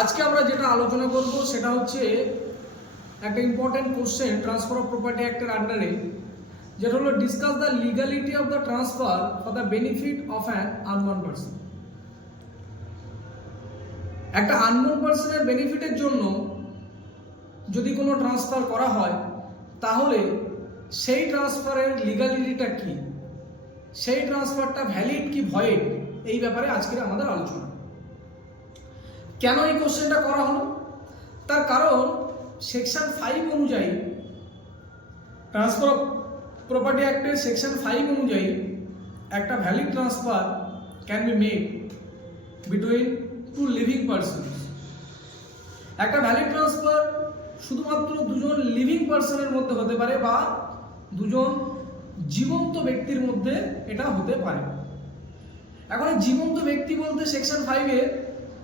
আজকে আমরা যেটা আলোচনা করব সেটা হচ্ছে একটা important question transfer of property অ্যাক্টের আন্ডারে, যেটা হলো discuss the legality of the transfer for the benefit of an unknown person. একটা আননোন পারসনের বেনিফিটের জন্য যদি কোনো ট্রান্সফার করা হয় তাহলে সেই ট্রান্সফারের লিগালিটিটা কি, সেই ট্রান্সফারটা ভ্যালিড কি ভয়েড, এই ব্যাপারে আজকের আমাদের আলোচনা। কেন এই কোশ্চেনটা করা হলো? তার কারণ সেকশন 5 অনুযায়ী, ট্রান্সফার অফ প্রপার্টি অ্যাক্টের সেকশন 5 অনুযায়ী একটা valid transfer can be made between two living persons. একটা ভ্যালিড ট্রান্সফার শুধুমাত্র দুজন লিভিং পারসনের মধ্যে হতে পারে বা দুজন জীবন্ত ব্যক্তির মধ্যে এটা হতে পারে। এখন জীবন্ত ব্যক্তি বলতে সেকশন 5-এ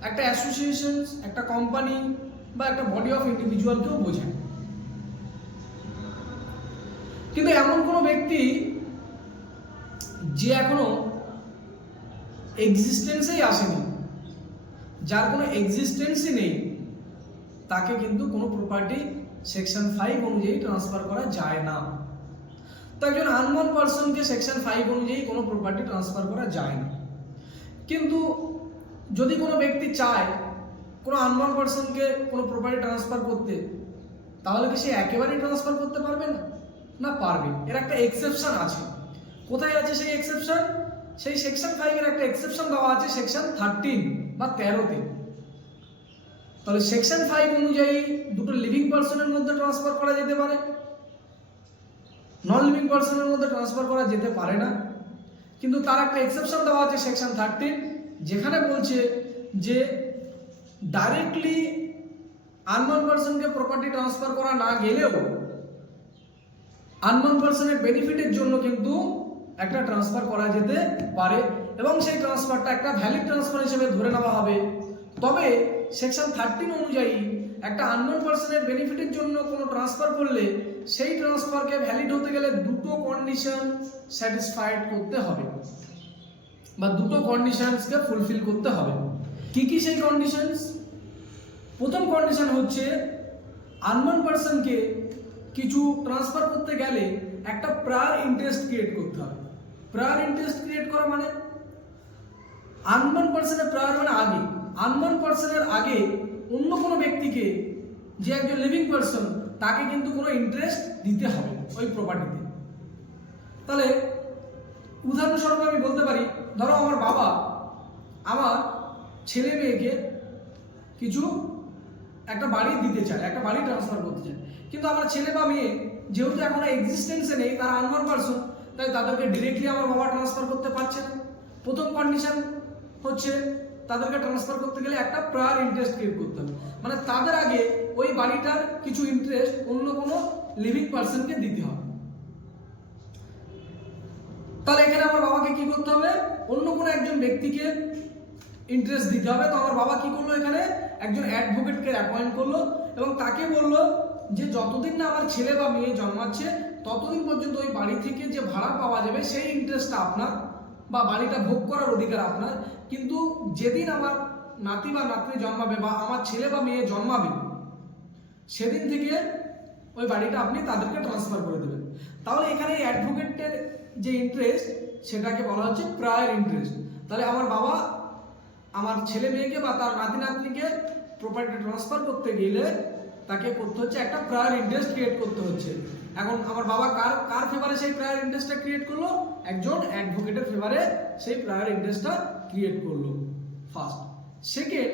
একটা অ্যাসোসিয়েশন, একটা কোম্পানি বা একটা বডি অফ ইন্ডিভিজুয়ালকেও বোঝায়। কিন্তু এমন কোনো ব্যক্তি যে এখনো এক্সিস্টেন্সেই আসেনি, যার কোনো এক্সিস্টেন্সই নেই, তাকে কিন্তু কোনো প্রপার্টি সেকশন 5 অনুযায়ী ট্রান্সফার করা যায় না। তো একজন আননোন পারসনকে সেকশন 5 অনুযায়ী কোনো প্রপার্টি ট্রান্সফার করা যায় না। কিন্তু যদি কোনো ব্যক্তি চায় কোনো আননোন পারসনকে কোনো প্রপার্টি ট্রান্সফার করতে, তাহলে কি সে একেবারেই ট্রান্সফার করতে পারবে না? না, পারবে। এর একটা এক্সেপশন আছে। কোথায় আছে সেই এক্সেপশন? সেই সেকশন 5-এর একটা এক্সেপশন দেওয়া আছে সেকশন 13 বা 13-তে। তাহলে সেকশন 5 অনুযায়ী দুটো লিভিং পারসনের মধ্যে ট্রান্সফার করা যেতে পারে, নন লিভিং পারসনের মধ্যে ট্রান্সফার করা যেতে পারে না। কিন্তু তার একটা এক্সেপশন দেওয়া আছে সেকশন 13, যেখানে বলছে যে ডাইরেক্টলি আননোন পারসনকে প্রপার্টি ট্রান্সফার করা না গেলেও আননোন পারসনের বেনিফিটের জন্য কিন্তু একটা ট্রান্সফার করা যেতে পারে এবং সেই ট্রান্সফারটা একটা ভ্যালিড ট্রান্সফার হিসেবে ধরে নেওয়া হবে। তবে সেকশন 13 অনুযায়ী একটা আননোন পারসনের বেনিফিটের জন্য কোনো ট্রান্সফার করলে সেই ট্রান্সফারকে ভ্যালিড হতে গেলে দুটো কন্ডিশন স্যাটিসফাইড করতে হবে বা দুটো কন্ডিশনসকে ফুলফিল করতে হবে। কি কি সেই কন্ডিশনস? প্রথম কন্ডিশন হচ্ছে আননোন পারসনকে কিছু ট্রান্সফার করতে গেলে একটা প্রায়র ইন্টারেস্ট ক্রিয়েট করতে হবে। প্রায়র ইন্টারেস্ট ক্রিয়েট করা মানে আননোন পারসনের প্রায়র মানে আগে, আননোন পারসনের আগে অন্য কোনো ব্যক্তিকে, যে একজন লিভিং পারসন, তাকে কিন্তু কোনো ইন্টারেস্ট দিতে হবে ওই প্রপার্টিতে। তাহলে উদাহরণস্বরূপ আমি বলতে পারি, ধরো আমার বাবা আমার ছেলে মেয়েকে কিছু একটা বাড়ি দিতে চায়, একটা বাড়ি ট্রান্সফার করতে চায়, কিন্তু আমার ছেলে বা মেয়ে যেহেতু এখনো এক্সিস্টেন্সে নেই, তারা আননোন পারসন, তাই তাদেরকে ডিরেক্টলি আমার বাবা ট্রান্সফার করতে পারছে না। প্রথম কন্ডিশন হচ্ছে তাদেরকে ট্রান্সফার করতে গেলে একটা প্রায়র ইন্টারেস্ট ক্রিয়েট করতে হবে, মানে তাদের আগে ওই বাড়িটার কিছু ইন্টারেস্ট অন্য কোনো লিভিং পারসনকে দিতে হবে। তাহলে এখানে আমার বাবাকে কি করতে হবে? অন্য কোনো একজন ব্যক্তিকে ইন্টারেস্ট দিতে হবে। তো আমার বাবা কি করলো? এখানে একজন অ্যাডভোকেটকে অ্যাপয়েন্ট করলো এবং তাকে বললো যে যতদিন না আমার ছেলে বা মেয়ে জন্মাচ্ছে ততদিন পর্যন্ত ওই বাড়ি থেকে যে ভাড়া পাওয়া যাবে সেই ইন্টারেস্টটা আপনার বা বাড়িটা ভোগ করার অধিকার আপনার, কিন্তু যেদিন আমার নাতি বা নাতনি জন্মাবে বা আমার ছেলে বা মেয়ে জন্মাবে সেদিন থেকে ওই বাড়িটা আপনি তাদেরকে ট্রান্সফার করে দেবেন। তাহলে এখানে এই অ্যাডভোকেটের যে ইন্টারেস্ট সেটাকে বলা হচ্ছে প্রায়র ইন্টারেস্ট। তাহলে আমার বাবা আমার ছেলে মেয়েকে বা তার নাতি নাতনিকে প্রপার্টি ট্রান্সফার করতে গেলে তাকে করতে হচ্ছে একটা প্রায়র ইন্টারেস্ট ক্রিয়েট করতে হচ্ছে। এখন আমার বাবা কার ফেভারে সেই প্রায়র ইন্টারেস্টটা ক্রিয়েট করলো? একজন অ্যাডভোকেটের ফেভারে সেই প্রায়র ইন্টারেস্টটা ক্রিয়েট করলো, ফার্স্ট। সেকেন্ড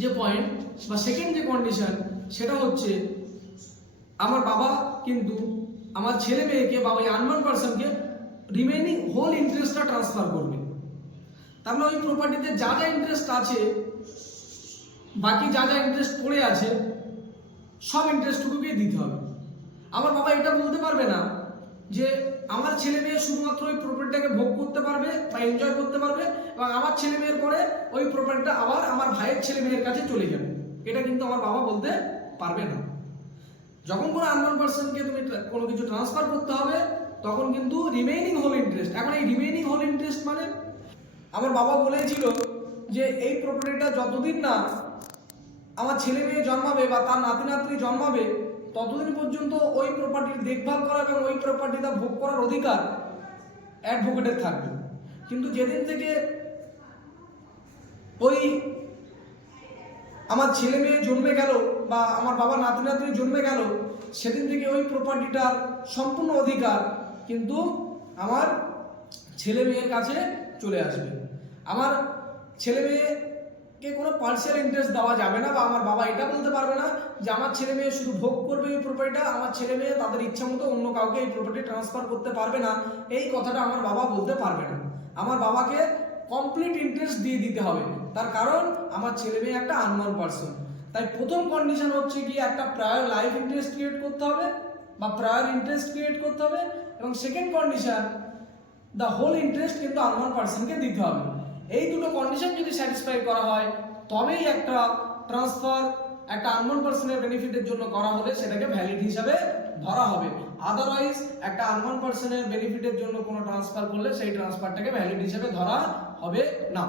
যে পয়েন্ট বা সেকেন্ড যে কন্ডিশন সেটা হচ্ছে আমার বাবা কিন্তু আমার ছেলে মেয়েকে বা ওই আননোন পারসনকে রিমেইনিং হোল ইন্টারেস্টটা ট্রান্সফার করবে। তার মানে ওই প্রপার্টিতে যা যা ইন্টারেস্ট আছে, বাকি যা যা ইন্টারেস্ট পড়ে আছে, সব ইন্টারেস্টটুকুকেই দিতে হবে। আমার বাবা এটা বলতে পারবে না যে আমার ছেলে মেয়ে শুধুমাত্র ওই প্রপার্টিটাকে ভোগ করতে পারবে বা এনজয় করতে পারবে এবং আমার ছেলে মেয়ের পরে ওই প্রপার্টিটা আবার আমার ভাইয়ের ছেলে মেয়ের কাছে চলে যাবে। এটা কিন্তু আমার বাবা বলতে পারবে না। যখন কোনো আননোন পারসনকে তুমি কোনো কিছু ট্রান্সফার করতে হবে তখন কিন্তু রিমেইনিং হোল ইন্টারেস্ট। এখন এই রিমেইনিং হোল ইন্টারেস্ট মানে আমার বাবা বলেছিল যে এই প্রপার্টিটা যতদিন না আমার ছেলে মেয়ে জন্মাবে বা তার নাতি নাতনি জন্মাবে, ততদিন পর্যন্ত ওই প্রপার্টির দেখভাল করা এবং ওই প্রপার্টিটা ভোগ করার অধিকার অ্যাডভোকেটের থাকবে। কিন্তু যেদিন থেকে ওই আমার ছেলে মেয়ে জন্মে গেল বা আমার বাবা নাতি নাতনি জন্মে গেল, সেদিন থেকে ওই প্রপার্টিটার সম্পূর্ণ অধিকার কিন্তু আমার ছেলে মেয়ের কাছে চলে আসবে। আমার ছেলে মেয়েকে কোনো পার্সিয়াল ইন্টারেস্ট দেওয়া যাবে না, বা আমার বাবা এটা বলতে পারবে না যে আমার ছেলে মেয়ে শুধু ভোগ করবে এই প্রপার্টিটা, আমার ছেলে মেয়ে তাদের ইচ্ছা মতো অন্য কাউকে এই প্রপার্টি ট্রান্সফার করতে পারবে না, এই কথাটা আমার বাবা বলতে পারবে না। আমার বাবাকে কমপ্লিট ইন্টারেস্ট দিয়ে দিতে হবে, তার কারণ আমার ছেলে মেয়ে একটা আননোন পার্সন। তাই প্রথম কন্ডিশন হচ্ছে কি একটা প্রায়র লাইফ ইন্টারেস্ট ক্রিয়েট করতে হবে বা প্রায়র ইন্টারেস্ট ক্রিয়েট করতে হবে, এবং second condition the whole interest কিন্তু আননোন পার্সনকে দিতে হবে। এই দুটো কন্ডিশন যদি স্যাটিসফাই করা হয়, তবেই একটা ট্রান্সফার একটা আননোন পার্সনের বেনিফিটের জন্য করা হলে সেটাকে ভ্যালিড হিসাবে ধরা হবে। আদারওয়াইজ একটা আননোন পার্সনের বেনিফিটের জন্য কোনো ট্রান্সফার করলে সেই ট্রান্সফারটাকে ভ্যালিড হিসাবে ধরা হবে না।